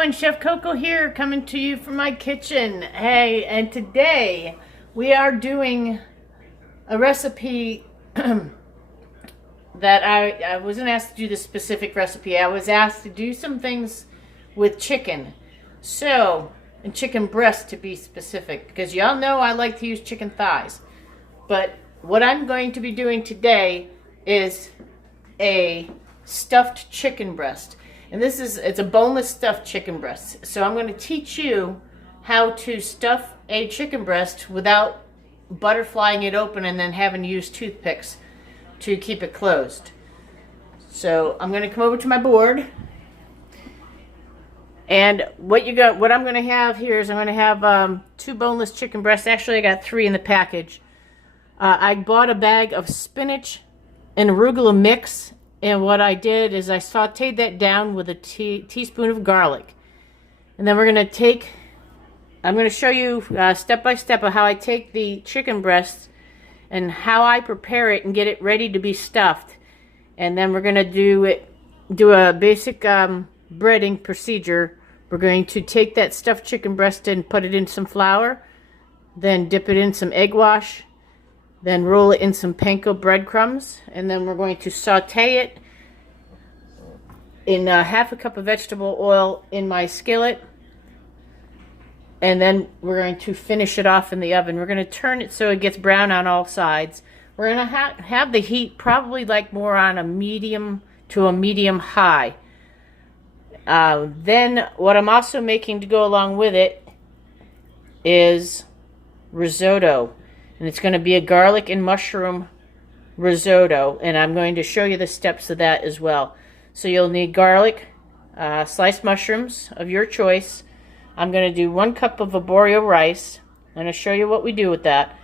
everyone, Chef Coco here, coming to you from my kitchen. Hey, and today we are doing a recipe that I wasn't asked to do this specific recipe. I was asked to do some things with chicken. And chicken breast to be specific, because y'all know I like to use chicken thighs. But what I'm going to be doing today is a stuffed chicken breast. And it's a boneless stuffed chicken breast. So I'm going to teach you how to stuff a chicken breast without butterflying it open and then having to use toothpicks to keep it closed. So I'm going to come over to my board. And what I'm going to have here is I'm going to have 2 boneless chicken breasts. Actually, I got 3 in the package. I bought a bag of spinach and arugula mix. And what I did is I sauteed that down with a teaspoon of garlic. And then I'm going to show you step by step of how I take the chicken breast and how I prepare it and get it ready to be stuffed. And then we're going to do a basic breading procedure. We're going to take that stuffed chicken breast and put it in some flour, then dip it in some egg wash, then roll it in some panko breadcrumbs, and then we're going to saute it in half a cup of vegetable oil in my skillet, and then we're going to finish it off in the oven. We're going to turn it so it gets brown on all sides. We're going to have the heat probably like more on a medium to a medium high. Then what I'm also making to go along with it is risotto. And it's going to be a garlic and mushroom risotto. And I'm going to show you the steps of that as well. So you'll need garlic, sliced mushrooms of your choice. I'm going to do 1 cup of arborio rice. I'm going to show you what we do with that.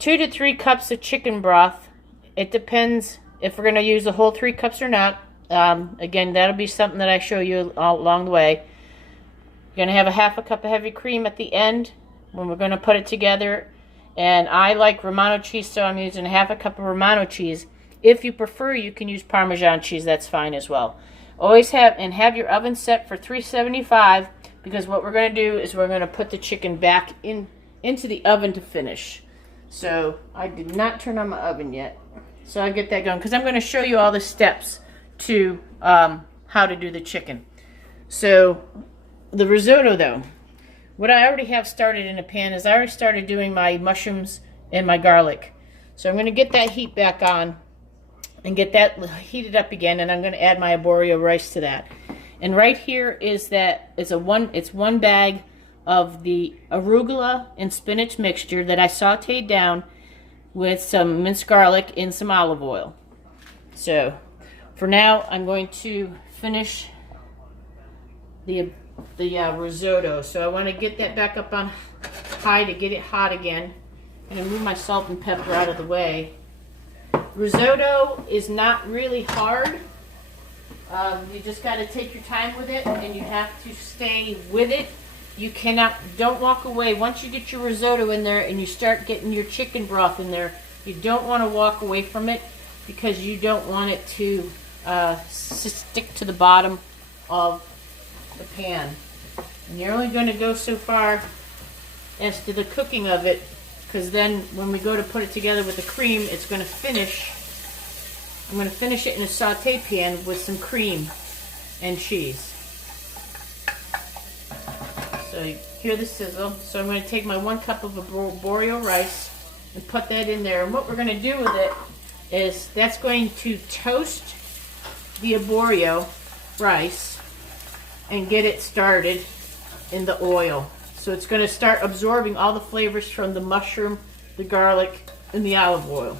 2 to 3 cups of chicken broth. It depends if we're going to use the whole 3 cups or not. Again, that'll be something that I show you all along the way. You're going to have a half a cup of heavy cream at the end when we're going to put it together. And I like Romano cheese, so I'm using half a cup of Romano cheese. If you prefer, you can use Parmesan cheese. That's fine as well. Always have your oven set for 375, because what we're going to do is we're going to put the chicken back into the oven to finish. So I did not turn on my oven yet. So I'll get that going, because I'm going to show you all the steps to how to do the chicken. So the risotto, though. What I already have started in a pan is I already started doing my mushrooms and my garlic. So I'm going to get that heat back on and get that heated up again, and I'm going to add my arborio rice to that. And right here is it's 1 bag of the arugula and spinach mixture that I sauteed down with some minced garlic in some olive oil. So for now, I'm going to finish the risotto. So I want to get that back up on high to get it hot again. I'm going to move my salt and pepper out of the way. Risotto is not really hard. You just got to take your time with it, and you have to stay with it. Don't walk away. Once you get your risotto in there and you start getting your chicken broth in there, you don't want to walk away from it, because you don't want it to stick to the bottom of the pan. And you're only going to go so far as to the cooking of it, because then when we go to put it together with the cream, it's going to finish. I'm going to finish it in a saute pan with some cream and cheese. So you hear the sizzle. So I'm going to take my 1 cup of arborio rice and put that in there. And what we're going to do with it is that's going to toast the arborio rice and get it started in the oil. So it's going to start absorbing all the flavors from the mushroom, the garlic, and the olive oil.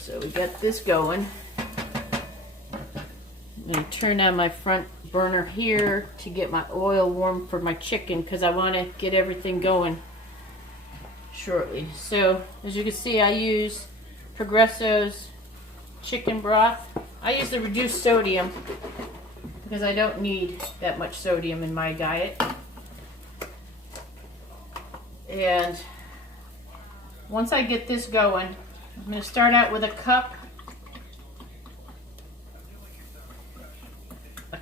So we got this going. I'm going to turn on my front burner here to get my oil warm for my chicken, because I want to get everything going shortly. So as you can see, I use Progresso's chicken broth. I use the reduced sodium because I don't need that much sodium in my diet. And once I get this going, I'm going to start out with a cup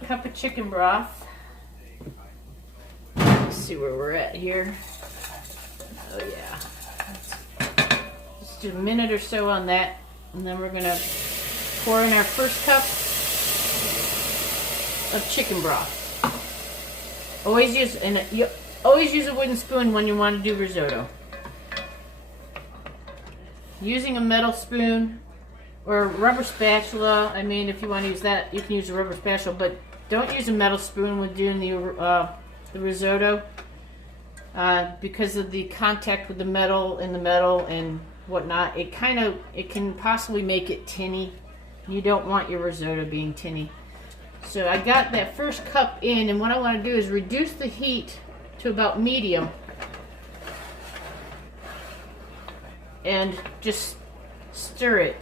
a cup of chicken broth. Let's see where we're at here. Oh yeah. Let's do a minute or so on that, and then we're gonna pour in our first cup of chicken broth. Always use a wooden spoon when you want to do risotto. Using a metal spoon or a rubber spatula, I mean, if you want to use that, you can use a rubber spatula, but don't use a metal spoon when doing the risotto because of the contact with the metal and whatnot. It can possibly make it tinny. You don't want your risotto being tinny. So I got that first cup in, and what I want to do is reduce the heat to about medium and just stir it.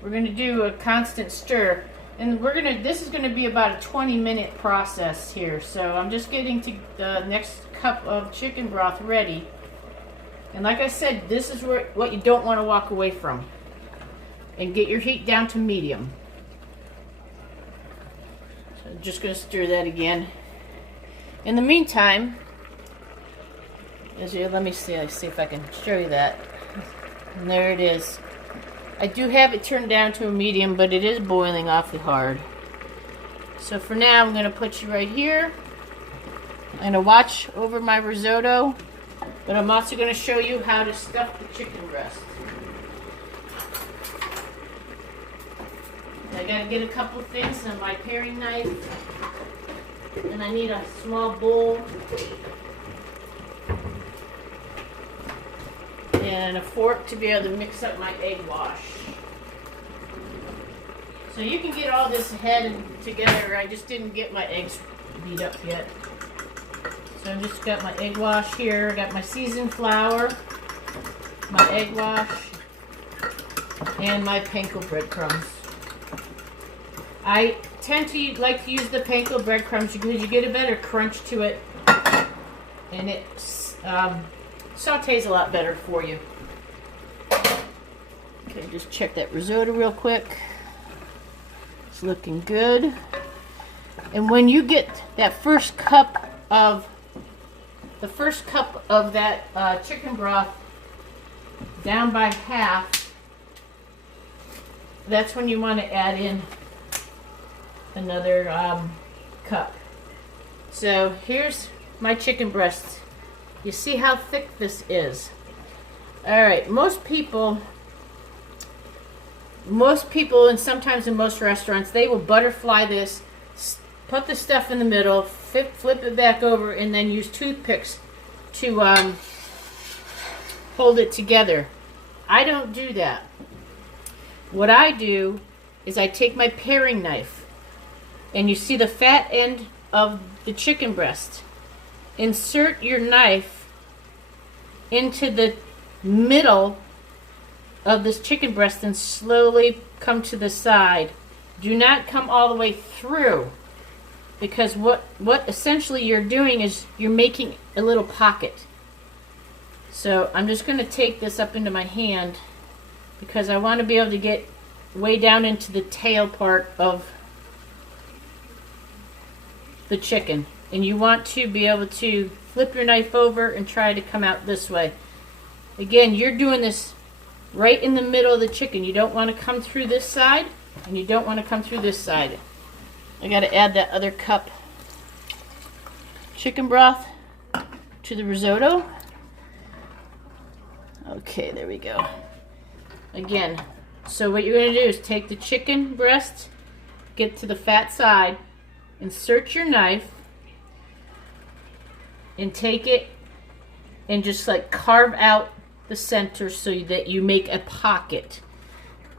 We're going to do a constant stir, and this is going to be about a 20-minute process here. So I'm just getting to the next cup of chicken broth ready. And like I said, this is what you don't want to walk away from. And get your heat down to medium. So I'm just going to stir that again. In the meantime, let me see if I can show you that. And there it is. I do have it turned down to a medium, but it is boiling awfully hard. So for now, I'm going to put you right here. I'm going to watch over my risotto, but I'm also going to show you how to stuff the chicken breast. I got to get a couple of things on my paring knife, and I need a small bowl and a fork to be able to mix up my egg wash. So you can get all this ahead and together. I just didn't get my eggs beat up yet. So I just got my egg wash here. I got my seasoned flour, my egg wash, and my panko breadcrumbs. I tend to like to use the panko breadcrumbs because you get a better crunch to it, and it sautés a lot better for you. Okay, just check that risotto real quick. It's looking good. And when you get that first cup of that chicken broth down by half, that's when you want to add in another cup. So here's my chicken breast. You see how thick this is. Alright, most people, and sometimes in most restaurants, they will butterfly this, put the stuff in the middle, flip it back over, and then use toothpicks to hold it together. I don't do that. What I do is I take my paring knife, and you see the fat end of the chicken breast. Insert your knife into the middle of this chicken breast and slowly come to the side. Do not come all the way through, because what essentially you're doing is you're making a little pocket. So I'm just going to take this up into my hand because I want to be able to get way down into the tail part of the chicken, and you want to be able to flip your knife over and try to come out this way. Again, you're doing this right in the middle of the chicken. You don't want to come through this side, and you don't want to come through this side. I got to add that other cup chicken broth to the risotto. Okay, there we go. Again, so what you're going to do is take the chicken breast, get to the fat side, insert your knife, and take it and just like carve out the center so that you make a pocket.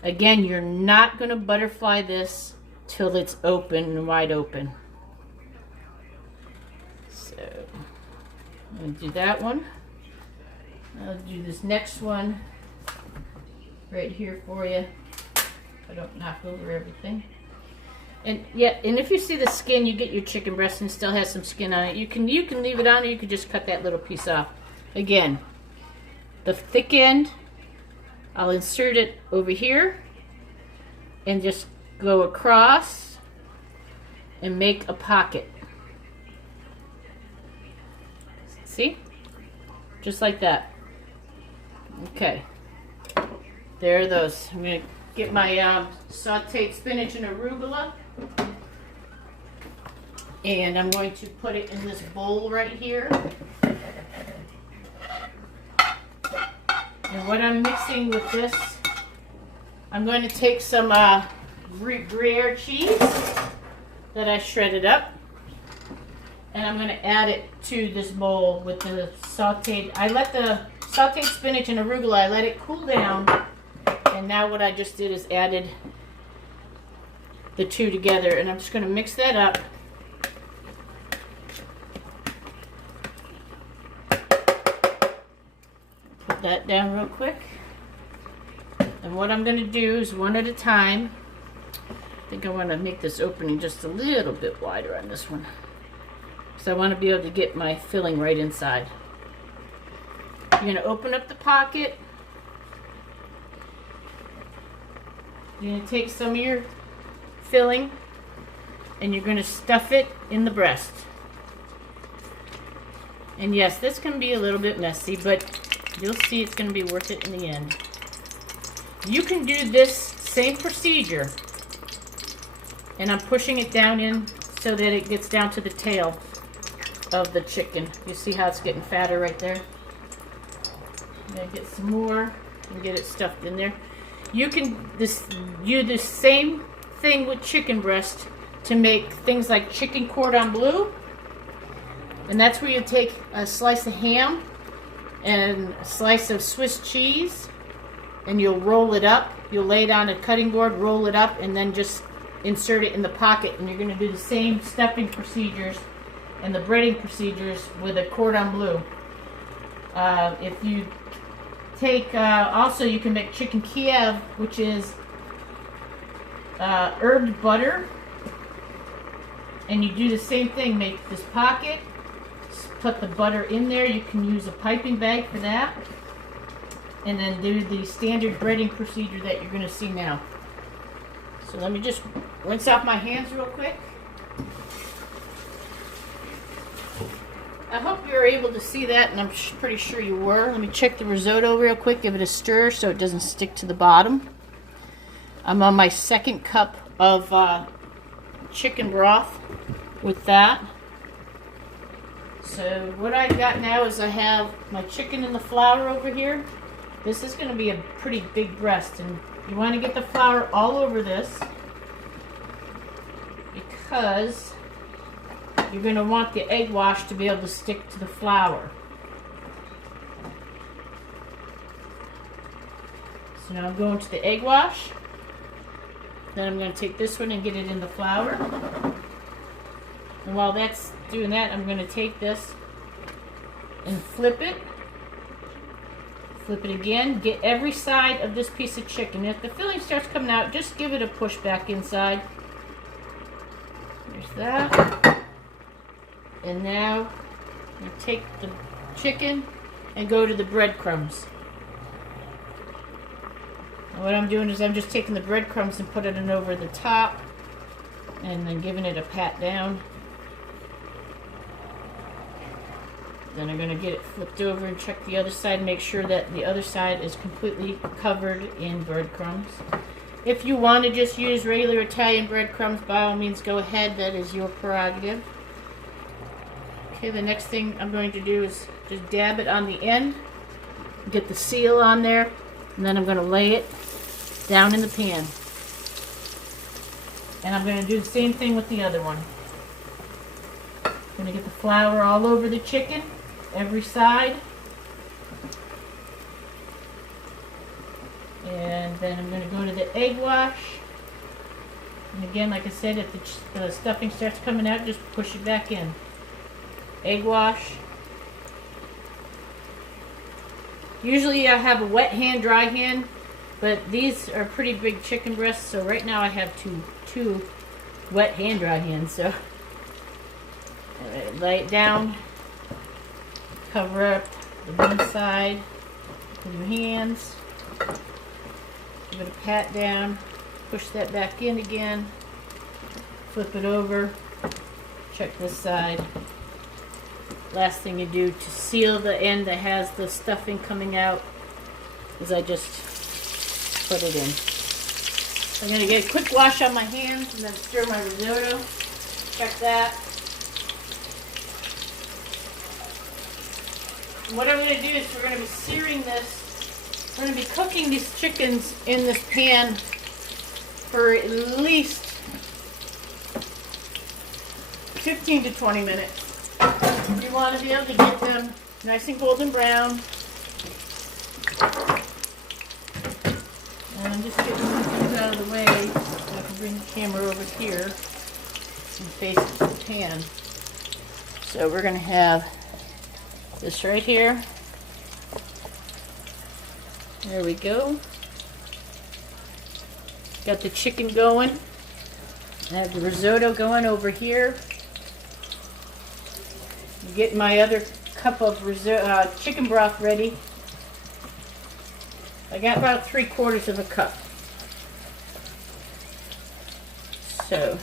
Again, you're not going to butterfly this till it's open and wide open. So I'm going to do that one. I'll do this next one right here for you. I don't knock over everything. And yeah, and if you see the skin, you get your chicken breast and still has some skin on it. You can leave it on, or you can just cut that little piece off. Again, the thick end, I'll insert it over here and just go across and make a pocket. See? Just like that. Okay. There are those. I'm going to get my sauteed spinach and arugula. And I'm going to put it in this bowl right here. And what I'm mixing with this, I'm going to take some Gruyere cheese that I shredded up. And I'm going to add it to this bowl with the sauteed. I let the sauteed spinach and arugula, I let it cool down. And now what I just did is added the two together. And I'm just going to mix that up. Put that down real quick. And what I'm going to do is one at a time. I think I want to make this opening just a little bit wider on this one. So I want to be able to get my filling right inside. You're going to open up the pocket. You're going to take some of your filling and you're going to stuff it in the breast. And yes, this can be a little bit messy, but you'll see it's going to be worth it in the end. You can do this same procedure, and I'm pushing it down in so that it gets down to the tail of the chicken. You see how it's getting fatter right there? I'm going to get some more and get it stuffed in there. You can do the same thing with chicken breast to make things like chicken cordon bleu. And that's where you take a slice of ham and a slice of Swiss cheese and you'll roll it up. You'll lay it on a cutting board, roll it up, and then just insert it in the pocket. And you're going to do the same stuffing procedures and the breading procedures with a cordon bleu. If you take, also you can make chicken Kiev, which is herbed butter. And you do the same thing, make this pocket, put the butter in there. You can use a piping bag for that. And then do the standard breading procedure that you're going to see now. So let me just rinse off my hands real quick. I hope you were able to see that, and I'm pretty sure you were. Let me check the risotto real quick, give it a stir so it doesn't stick to the bottom. I'm on my second cup of chicken broth with that. So what I've got now is I have my chicken in the flour over here. This is going to be a pretty big breast, and you want to get the flour all over this because you're going to want the egg wash to be able to stick to the flour. So now I'm going to the egg wash. Then I'm going to take this one and get it in the flour. And while that's doing that, I'm going to take this and flip it. Flip it again. Get every side of this piece of chicken. If the filling starts coming out, just give it a push back inside. There's that. And now you take the chicken and go to the breadcrumbs. And what I'm doing is I'm just taking the breadcrumbs and putting it over the top and then giving it a pat down. Then I'm going to get it flipped over and check the other side, make sure that the other side is completely covered in breadcrumbs. If you want to just use regular Italian breadcrumbs, by all means go ahead, that is your prerogative. Okay, the next thing I'm going to do is just dab it on the end, get the seal on there, and then I'm going to lay it down in the pan. And I'm going to do the same thing with the other one. I'm going to get the flour all over the chicken, every side. And then I'm going to go to the egg wash. And again, like I said, if the stuffing starts coming out, just push it back in. Egg wash. Usually I have a wet hand, dry hand, but these are pretty big chicken breasts, so right now I have two wet hand, dry hands. So lay it down, cover up the one side with your hands, give it a pat down, push that back in again, flip it over, Check this side. Last thing you do to seal the end that has the stuffing coming out is I just put it in. I'm going to get a quick wash on my hands and then stir my risotto. Check that. And what I'm going to do is we're going to be searing this. We're going to be cooking these chickens in this pan for at least 15 to 20 minutes. You want to be able to get them nice and golden brown. And I'm just getting things out of the way so I can bring the camera over here and face the pan. So we're going to have this right here. There we go. Got the chicken going. I have the risotto going over here. Get my other cup of chicken broth ready. I got about 3/4 of a cup. So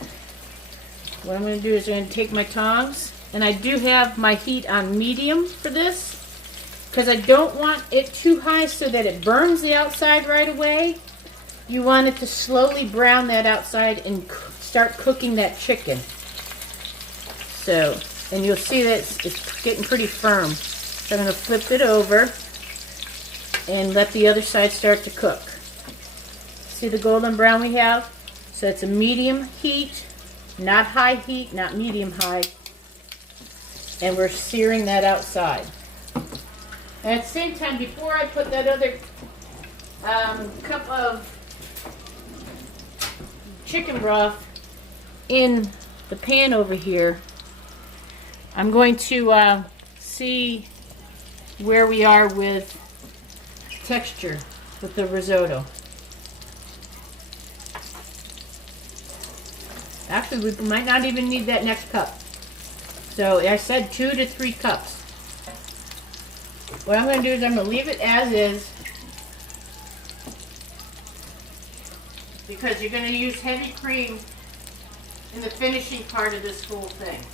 what I'm going to do is I'm going to take my tongs, and I do have my heat on medium for this because I don't want it too high so that it burns the outside right away. You want it to slowly brown that outside and start cooking that chicken. So, and you'll see that it's getting pretty firm. So I'm going to flip it over and let the other side start to cook. See the golden brown we have? So it's a medium heat, not high heat, not medium high. And we're searing that outside. And at the same time, before I put that other cup of chicken broth in the pan over here, I'm going to see where we are with texture with the risotto. Actually, we might not even need that next cup. So I said 2 to 3 cups. What I'm going to do is I'm going to leave it as is because you're going to use heavy cream in the finishing part of this whole thing.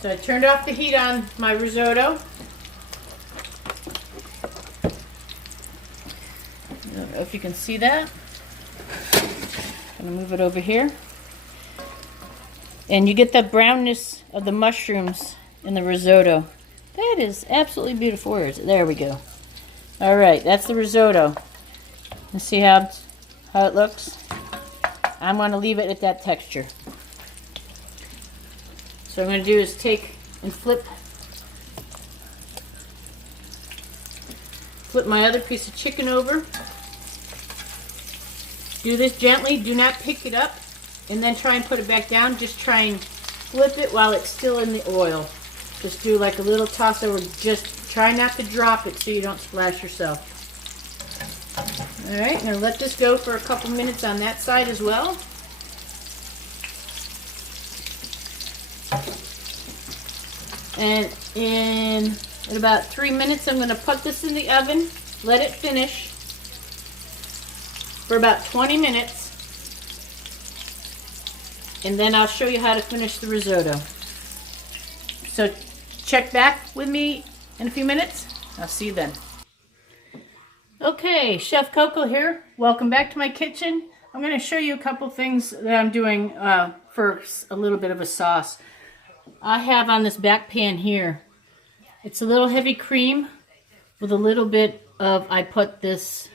So I turned off the heat on my risotto. I don't know if you can see that. I'm going to move it over here. And you get the brownness of the mushrooms in the risotto. That is absolutely beautiful. Where is it? There we go. All right, that's the risotto. Let's see how it looks. I'm going to leave it at that texture. So what I'm going to do is take and flip my other piece of chicken over. Do this gently. Do not pick it up and then try and put it back down. Just try and flip it while it's still in the oil. Just do like a little toss over. Just try not to drop it so you don't splash yourself. Alright, I'm going to let this go for a couple minutes on that side as well. And in about 3 minutes, I'm going to put this in the oven, let it finish for about 20 minutes, and then I'll show you how to finish the risotto. So check back with me in a few minutes. I'll see you then. Okay, Chef Coco here. Welcome back to my kitchen. I'm going to show you a couple things that I'm doing for a little bit of a sauce. I have on this back pan here, it's a little heavy cream with a little bit of, I put this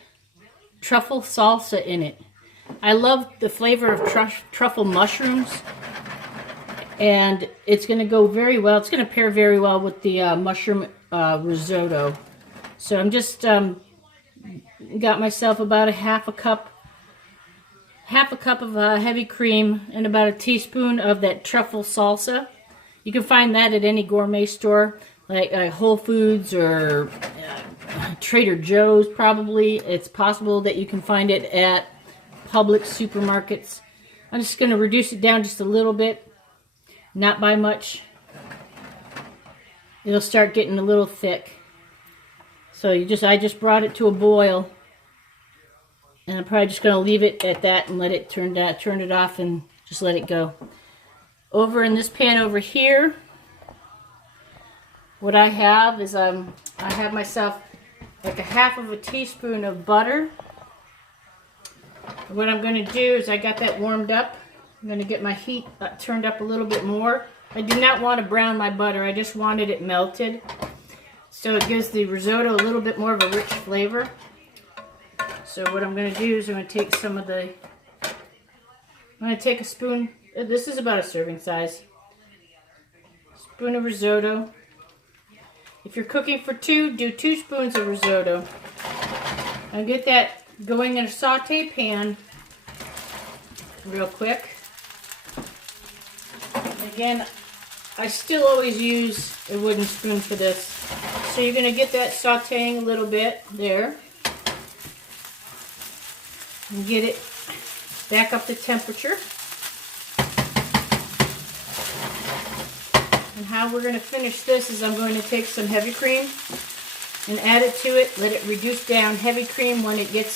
truffle salsa in it. I love the flavor of truffle mushrooms, and it's going to go very well. It's going to pair very well with the mushroom risotto. So I'm just got myself about a half a cup of heavy cream and about a teaspoon of that truffle salsa. You can find that at any gourmet store, like Whole Foods or Trader Joe's probably. It's possible that you can find it at Publix supermarkets. I'm just going to reduce it down just a little bit, not by much. It'll start getting a little thick. So I just brought it to a boil. And I'm probably just going to leave it at that and let it turn it off and just let it go. Over in this pan over here, what I have is I have myself like a half of a teaspoon of butter. What I'm going to do is I got that warmed up. I'm going to get my heat turned up a little bit more. I do not want to brown my butter. I just wanted it melted. So it gives the risotto a little bit more of a rich flavor. So what I'm going to do is I'm going to take some of the, I'm going to take a spoon, this is about a serving size, spoon of risotto. If you're cooking for two, do 2 spoons of risotto. And get that going in a saute pan real quick. Again, I still always use a wooden spoon for this. So you're going to get that sauteing a little bit there. And get it back up to temperature. And how we're going to finish this is I'm going to take some heavy cream and add it to it. Let it reduce down. Heavy cream, when you get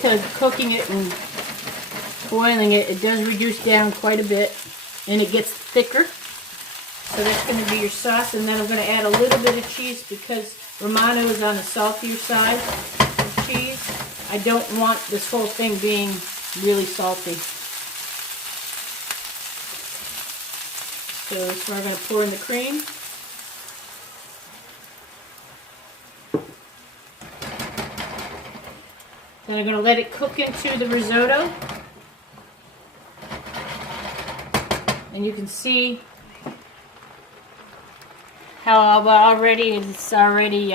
to cooking it and boiling it, it does reduce down quite a bit and it gets thicker. So that's going to be your sauce. And then I'm going to add a little bit of cheese because Romano is on the saltier side of cheese. I don't want this whole thing being really salty. So that's where I'm going to pour in the cream. Then I'm going to let it cook into the risotto. And you can see how it's already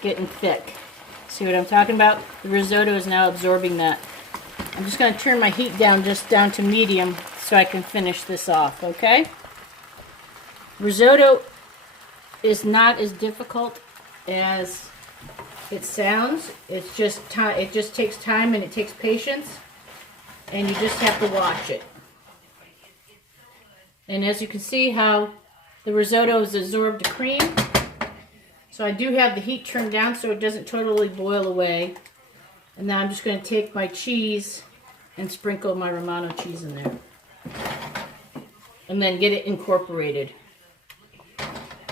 getting thick. See what I'm talking about? The risotto is now absorbing that. I'm just going to turn my heat down just down to medium so I can finish this off, okay? Risotto is not as difficult as it sounds. It's just time. It just takes time and it takes patience, and you just have to watch it. And as you can see how the risotto has absorbed the cream. So I do have the heat turned down so it doesn't totally boil away. And now I'm just going to take my cheese and sprinkle my Romano cheese in there. And then get it incorporated.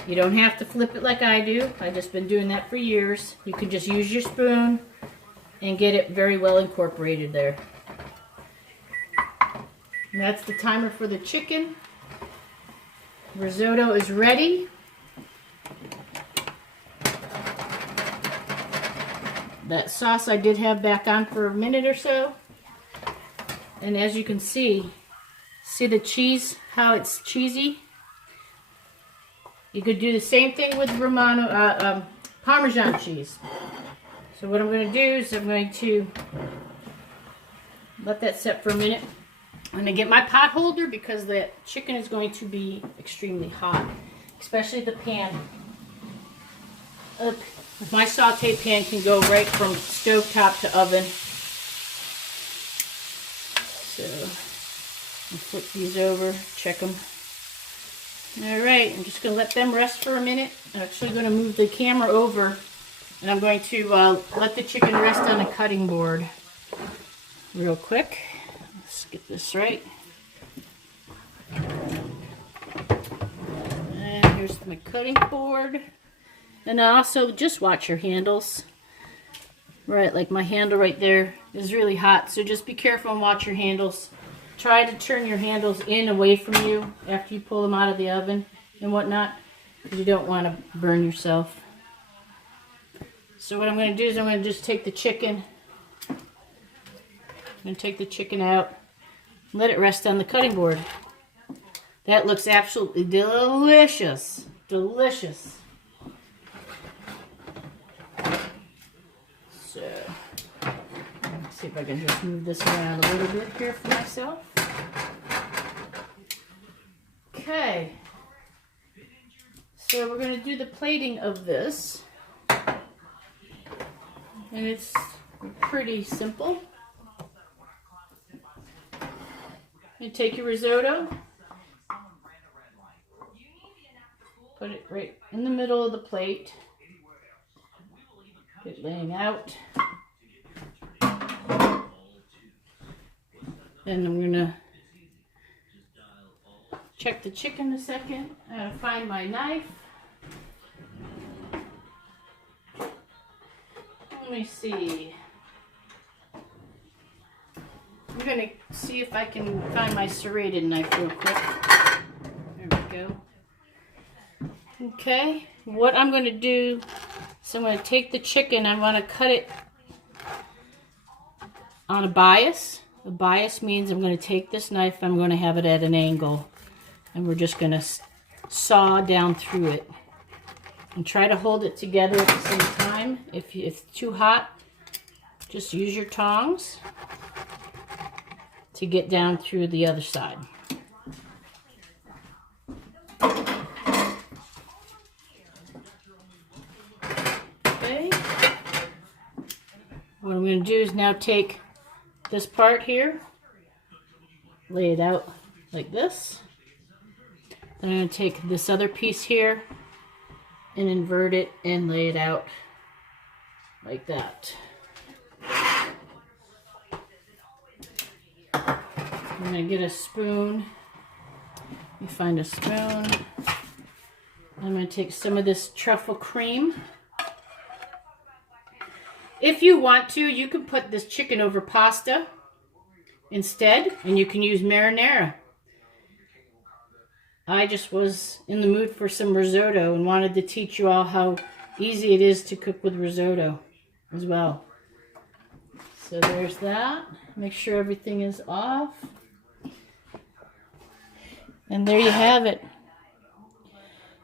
You don't have to flip it like I do. I've just been doing that for years. You can just use your spoon and get it very well incorporated there. And that's the timer for the chicken. Risotto is ready. That sauce I did have back on for a minute or so. And as you can see the cheese, how it's cheesy? You could do the same thing with Romano, Parmesan cheese. So what I'm going to do is I'm going to let that set for a minute. I'm going to get my pot holder because the chicken is going to be extremely hot, especially the pan. My saute pan can go right from stovetop to oven. So I'll flip these over, check them. Alright, I'm just going to let them rest for a minute. I'm actually going to move the camera over and I'm going to let the chicken rest on a cutting board real quick. Let's get this right. And here's my cutting board. And also just watch your handles. Right, like my handle right there is really hot, so just be careful and watch your handles. Try to turn your handles in away from you after you pull them out of the oven and whatnot, because you don't want to burn yourself. So what I'm going to do is I'm going to just take the chicken. I'm going to take the chicken out and let it rest on the cutting board. That looks absolutely delicious. Delicious. So, let's see if I can just move this around a little bit here for myself. Okay. So we're going to do the plating of this. And it's pretty simple. You take your risotto, put it right in the middle of the plate, get it laying out. And And I'm gonna check the chicken a second. I gotta find my knife. Let me see. I'm gonna see if I can find my serrated knife real quick. There we go. Okay, what I'm gonna do is I'm gonna take the chicken, I'm gonna cut it on a bias. A bias means I'm gonna take this knife, I'm gonna have it at an angle, and we're just gonna saw down through it. And try to hold it together at the same time. If it's too hot, just use your tongs to get down through the other side. Okay. What I'm going to do is now take this part here, lay it out like this. Then I'm going to take this other piece here and invert it and lay it out like that. I'm going to get a spoon. Let me find a spoon. I'm going to take some of this truffle cream. If you want to, you can put this chicken over pasta instead, and you can use marinara. I just was in the mood for some risotto and wanted to teach you all how easy it is to cook with risotto as well. So there's that. Make sure everything is off. And there you have it.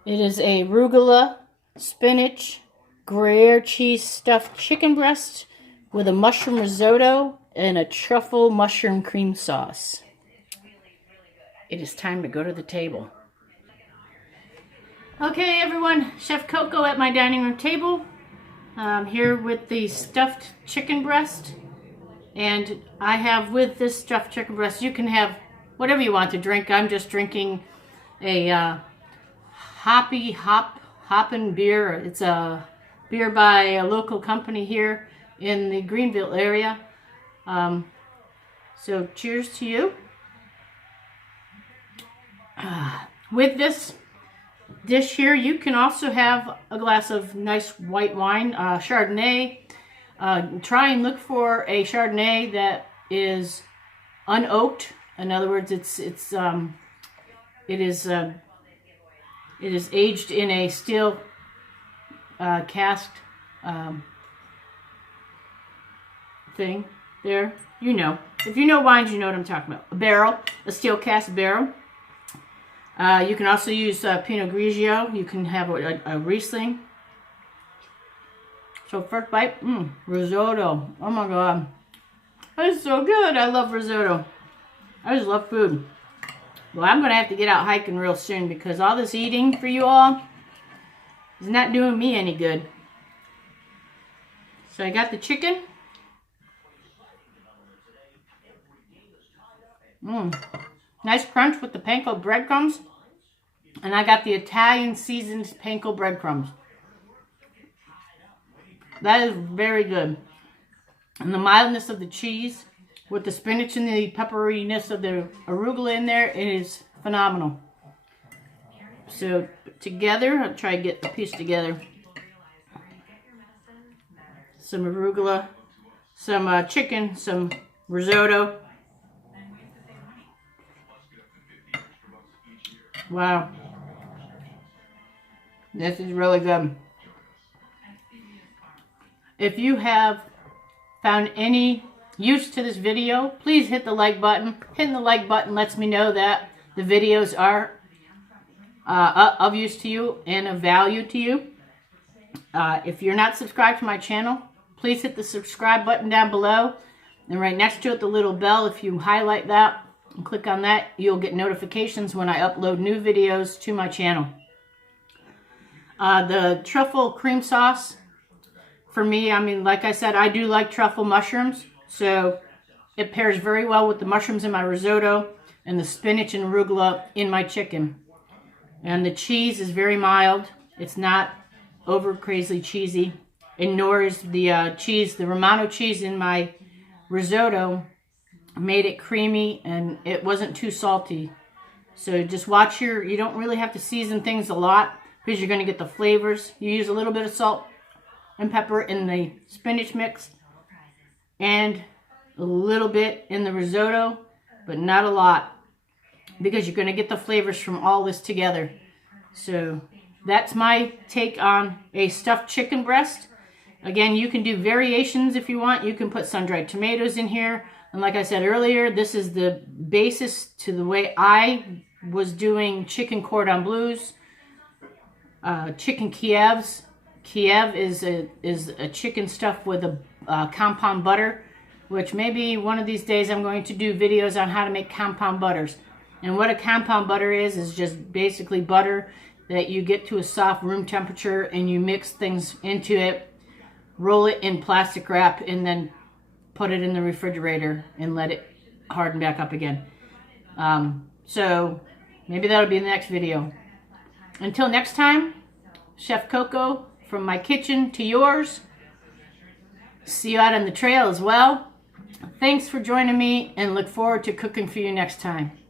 It is a arugula, spinach, Gruyere cheese stuffed chicken breast with a mushroom risotto and a truffle mushroom cream sauce. It is time to go to the table. Okay everyone, Chef Coco at my dining room table. Here with the stuffed chicken breast. And I have with this stuffed chicken breast, you can have whatever you want to drink. I'm just drinking a hoppin' beer. It's a beer by a local company here in the Greenville area. So cheers to you. With this dish here, you can also have a glass of nice white wine, Chardonnay. Try and look for a Chardonnay that is unoaked. In other words, it is aged in a steel cask thing. There, you know. If you know wines, you know what I'm talking about. A barrel, a steel cask barrel. You can also use Pinot Grigio. You can have a Riesling. So first bite, risotto. Oh my god. It's so good. I love risotto. I just love food. Well, I'm going to have to get out hiking real soon because all this eating for you all is not doing me any good. So I got the chicken. Nice crunch with the panko breadcrumbs. And I got the Italian seasoned panko breadcrumbs. That is very good. And the mildness of the cheese with the spinach and the pepperiness of the arugula in there, it is phenomenal. So together, I'll try to get the piece together. Some arugula, some chicken, some risotto. Wow. This is really good. If you have found any use to this video, please hit the like button. Hitting the like button lets me know that the videos are of use to you and of value to you. If you're not subscribed to my channel, please hit the subscribe button down below. And right next to it, the little bell. If you highlight that and click on that, you'll get notifications when I upload new videos to my channel. The truffle cream sauce, for me, I mean, like I said, I do like truffle mushrooms. So it pairs very well with the mushrooms in my risotto and the spinach and arugula in my chicken. And the cheese is very mild. It's not over crazy cheesy. And nor is the cheese, the Romano cheese in my risotto, made it creamy and it wasn't too salty. So just watch you don't really have to season things a lot because you're going to get the flavors. You use a little bit of salt and pepper in the spinach mix and a little bit in the risotto, but not a lot because you're going to get the flavors from all this together. So that's my take on a stuffed chicken breast. Again, you can do variations if you want. You can put sun-dried tomatoes in here. And like I said earlier, this is the basis to the way I was doing chicken cordon bleus, chicken Kievs. Kiev is a chicken stuffed with a compound butter, which maybe one of these days I'm going to do videos on how to make compound butters. And what a compound butter is just basically butter that you get to a soft room temperature and you mix things into it, roll it in plastic wrap, and then put it in the refrigerator and let it harden back up again. So maybe that'll be the next video. Until next time, Chef Coco, from my kitchen to yours. See you out on the trail as well. Thanks for joining me and look forward to cooking for you next time.